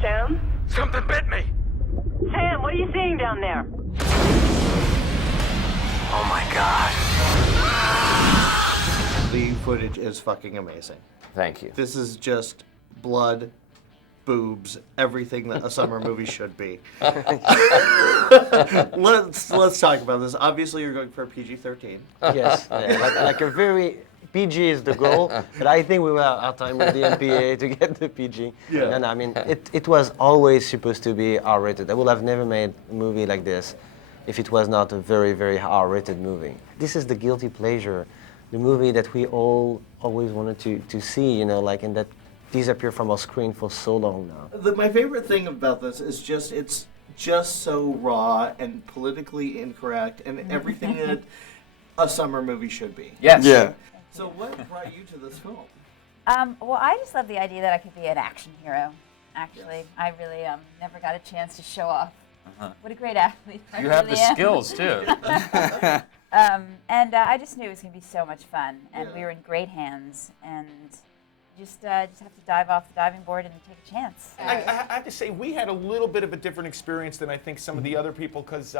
Sam? Something bit me! Sam, what are you seeing down there? Oh my god. The footage is fucking amazing. Thank you. This is just blood, boobs, everything that a summer movie should be. Let's talk about this. Obviously, you're going for a PG-13. Yes, like a very PG is the goal, but I think we were out time with the MPA to get the PG. Yeah. And I mean, it was always supposed to be R-rated. I would have never made a movie like this if it was not a very, very R-rated movie. This is the guilty pleasure, the movie that we all always wanted to see, you know, like, and that disappeared from our screen for so long now. My favorite thing about this is it's just so raw and politically incorrect and everything that a summer movie should be. Yes. Yeah. So what brought you to this film? Well, I just love the idea that I could be an action hero. Actually, I really never got a chance to show off. What a great athlete! You have the skills too. And I just knew it was going to be so much fun, and we were in great hands, and just have to dive off the diving board and take a chance. I have to say, we had a little bit of a different experience than I think some of the other people, because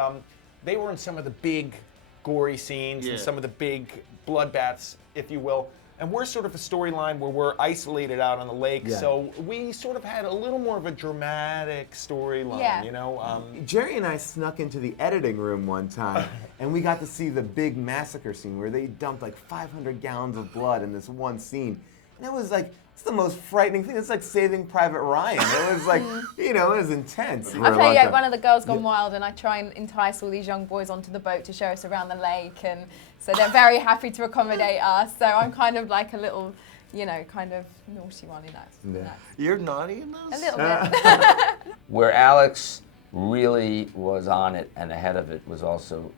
they were in some of the big gory scenes and some of the big bloodbaths, if you will. And we're sort of a storyline where we're isolated out on the lake, so we sort of had a little more of a dramatic storyline, you know? Jerry and I snuck into the editing room one time, and we got to see the big massacre scene where they dumped like 500 gallons of blood in this one scene. And it was like, it's the most frightening thing. It's like Saving Private Ryan. It was like, you know, it was intense. I play one of the girls gone wild, and I try and entice all these young boys onto the boat to show us around the lake, and so they're very happy to accommodate us. So I'm kind of like a little, you know, kind of naughty one in that. You're naughty in this? A little bit. Where Alex really was on it and ahead of it was also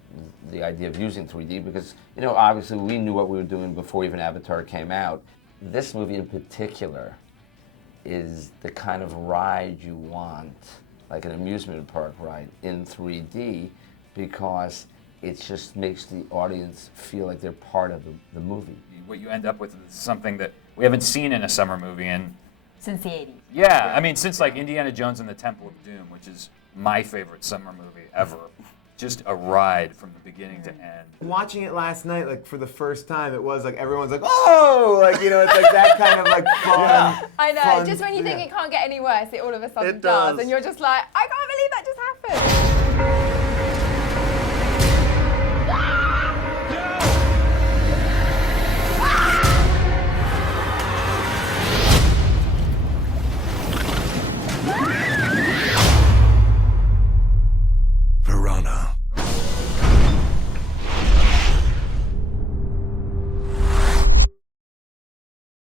the idea of using 3D, because, you know, obviously we knew what we were doing before even Avatar came out. This movie in particular is the kind of ride you want, like an amusement park ride in 3D, because it just makes the audience feel like they're part of the movie. What you end up with is something that we haven't seen in a summer movie Since the 80s. Yeah, I mean, since like Indiana Jones and the Temple of Doom, which is my favorite summer movie ever. Just a ride from the beginning to end. Watching it last night, like for the first time, it was like everyone's like, oh, like, you know, it's like that kind of like fun. I know, fun, just when you think it can't get any worse, it all of a sudden It does. and you're just like, I can't believe that just happened. Piranha.